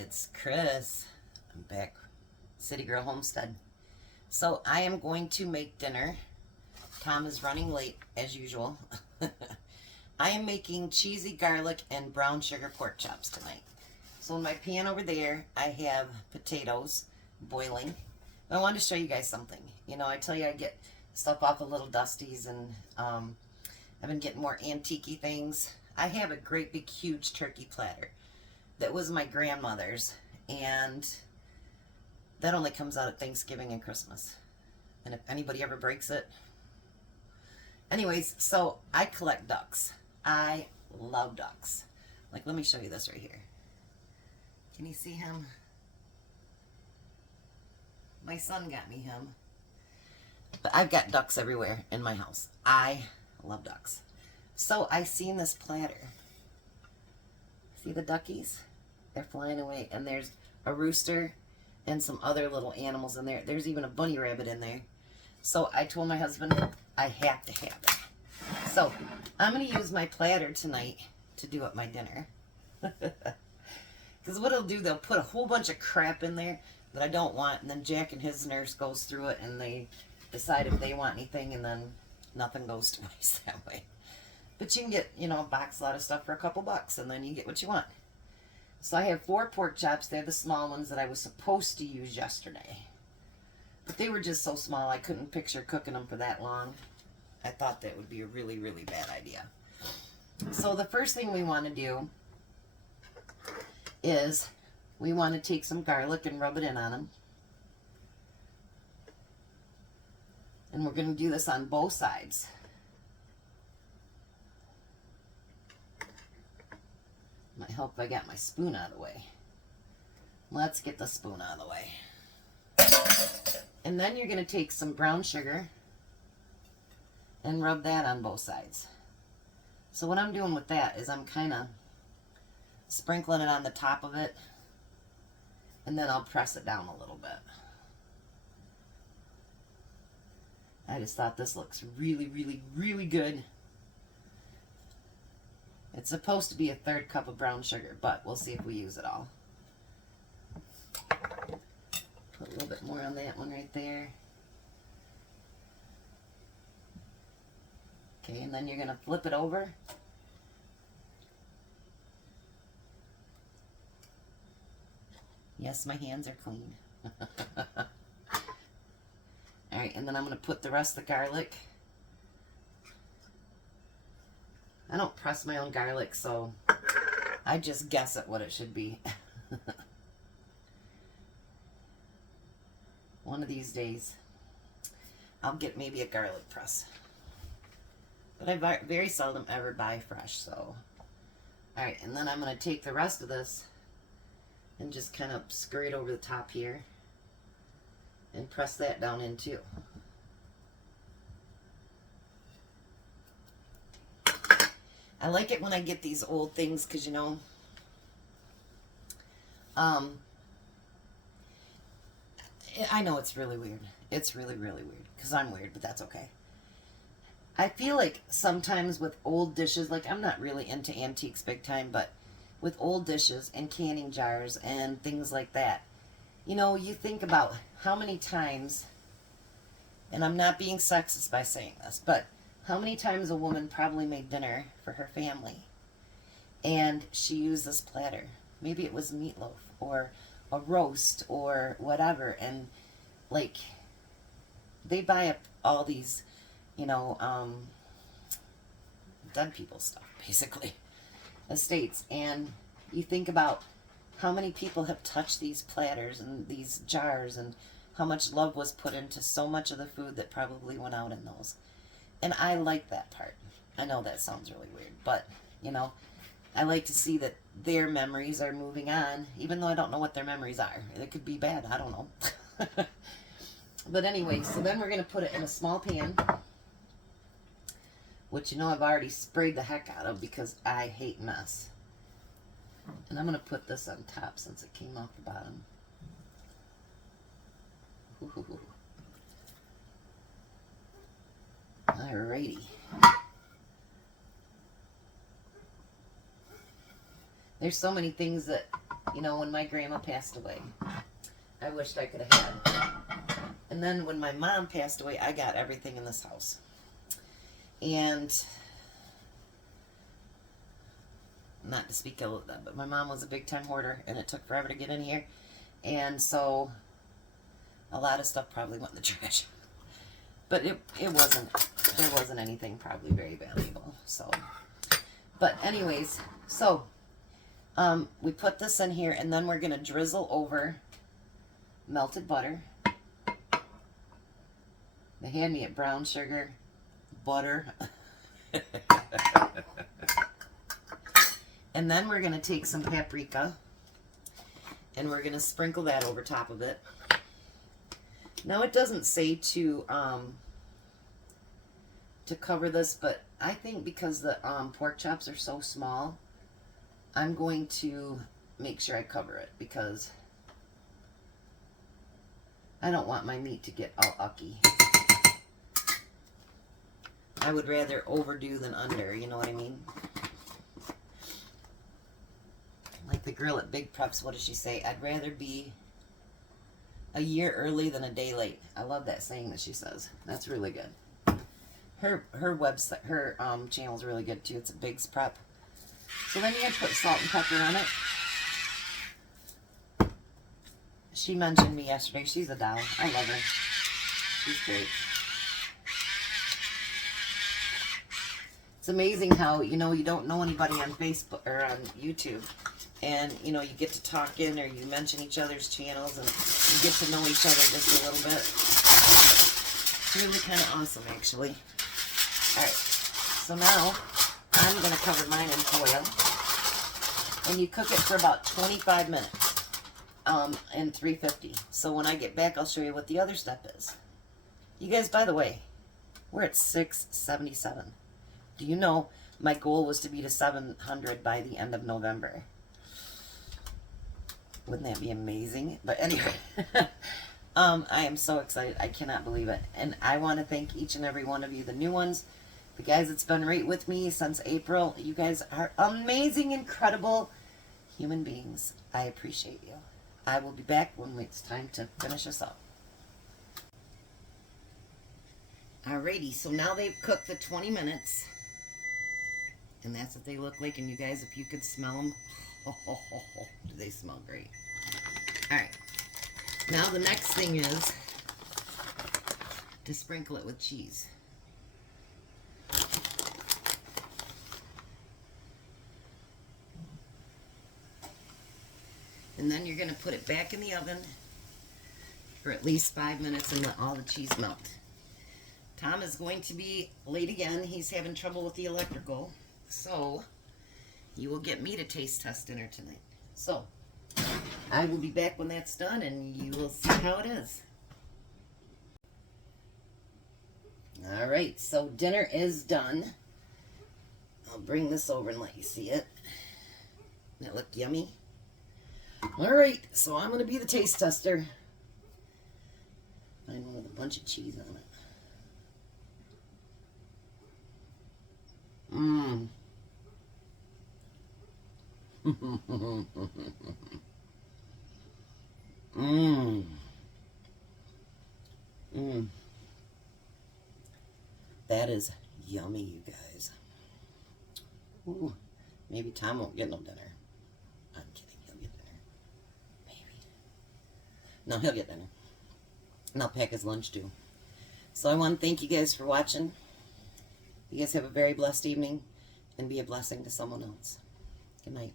It's Chris. I'm back. Citygirlhomestead. So I am going to make dinner. Tom is running late as usual. I am making cheesy garlic and brown sugar pork chops tonight. So in my pan over there, I have potatoes boiling. I wanted to show you guys something. You know, I tell you I get stuff off of Little Dusties, and I've been getting more antique-y things. I have a great big huge turkey platter that was my grandmother's, and that only comes out at Thanksgiving and Christmas. And if anybody ever breaks it. Anyways, so I collect ducks. I love ducks. Like, let me show you this right here. Can you see him? My son got me him. But I've got ducks everywhere in my house. I love ducks. So I seen this platter. See the duckies? They're flying away. And there's a rooster and some other little animals in there. There's even a bunny rabbit in there. So I told my husband I have to have it. So I'm going to use my platter tonight to do up my dinner. Because what it'll do, they'll put a whole bunch of crap in there that I don't want. And then Jack and his nurse goes through it and they decide if they want anything, and then nothing goes to waste that way. But you can get, you know, a box lot of stuff for a couple bucks, and then you get what you want. So I have 4 pork chops. They're the small ones that I was supposed to use yesterday. But they were just so small, I couldn't picture cooking them for that long. I thought that would be a really, really bad idea. So the first thing we want to do is we want to take some garlic and rub it in on them. And we're going to do this on both sides. Might help if I got my spoon out of the way. Let's get the spoon out of the way. And then you're going to take some brown sugar and rub that on both sides. So what I'm doing with that is I'm kind of sprinkling it on the top of it, and then I'll press it down a little bit. I just thought this looks really, really, really good. It's supposed to be a 1/3 cup of brown sugar, but we'll see if we use it all. Put a little bit more on that one right there. Okay, and then you're going to flip it over. Yes, my hands are clean. Alright, and then I'm going to put the rest of the garlic. I don't press my own garlic, so I just guess at what it should be. One of these days, I'll get maybe a garlic press. But I very seldom ever buy fresh, so. Alright, and then I'm going to take the rest of this and just kind of scurry it over the top here and press that down in too. I like it when I get these old things because, you know, I know it's really weird. It's really, really weird because I'm weird, but that's okay. I feel like sometimes with old dishes, like I'm not really into antiques big time, but with old dishes and canning jars and things like that, you know, you think about how many times, and I'm not being sexist by saying this, but how many times a woman probably made dinner for her family and she used this platter. Maybe it was meatloaf or a roast or whatever, and like they buy up all these, you know, dead people stuff, basically, estates, and you think about how many people have touched these platters and these jars and how much love was put into so much of the food that probably went out in those. And I like that part. I know that sounds really weird, but, you know, I like to see that their memories are moving on, even though I don't know what their memories are. It could be bad. I don't know. But anyway, so then we're going to put it in a small pan, which, you know, I've already sprayed the heck out of because I hate mess. And I'm going to put this on top since it came off the bottom. Ooh. Alrighty. There's so many things that You know, when my grandma passed away, I wished I could have had. And then when my mom passed away, I got everything in this house. And not to speak ill of that, but my mom was a big time hoarder, and it took forever to get in here. And so a lot of stuff probably went in the trash. But there wasn't anything probably very valuable. So, but anyways, so we put this in here, and then we're going to drizzle over melted butter. They had me at brown sugar, butter. And then we're going to take some paprika, and we're going to sprinkle that over top of it. Now, it doesn't say to cover this, but I think because the pork chops are so small, I'm going to make sure I cover it, because I don't want my meat to get all ucky. I would rather overdo than under, you know what I mean? Like the girl at Big Preps, what does she say? I'd rather be a year early than a day late. I love that saying that she says. That's really good. Her website, her channel's really good too. It's a Big's Prep. So then you have to put salt and pepper on it. She mentioned me yesterday. She's a doll. I love her. She's great. It's amazing how, you know, you don't know anybody on Facebook or on YouTube, and, you know, you get to talking or you mention each other's channels, and you get to know each other just a little bit. It's really kind of awesome, actually. Alright, so now I'm going to cover mine in foil, and you cook it for about 25 minutes in 350. So when I get back, I'll show you what the other step is. You guys, by the way, we're at 677. Do you know my goal was to be to 700 by the end of November? Wouldn't that be amazing? But anyway, I am so excited. I cannot believe it. And I want to thank each and every one of you, the new ones, the guys that's been right with me since April. You guys are amazing, incredible human beings. I appreciate you. I will be back when it's time to finish this up. Alrighty, so now they've cooked the 20 minutes. And that's what they look like. And you guys, if you could smell them, do they smell great. Alright. Now the next thing is to sprinkle it with cheese. And then you're going to put it back in the oven for at least 5 minutes and let all the cheese melt. Tom is going to be late again. He's having trouble with the electrical. So, you will get me to taste test dinner tonight. So, I will be back when that's done, and you will see how it is. Alright, so dinner is done. I'll bring this over and let you see it. Doesn't that look yummy? Alright, so I'm going to be the taste tester. Find one with a bunch of cheese on it. Mmm. Mmm. Mmm. That is yummy, you guys. Ooh. Maybe Tom won't get no dinner. I'm kidding. He'll get dinner. Maybe. No, he'll get dinner. And I'll pack his lunch too. So I want to thank you guys for watching. You guys have a very blessed evening, and be a blessing to someone else. Good night.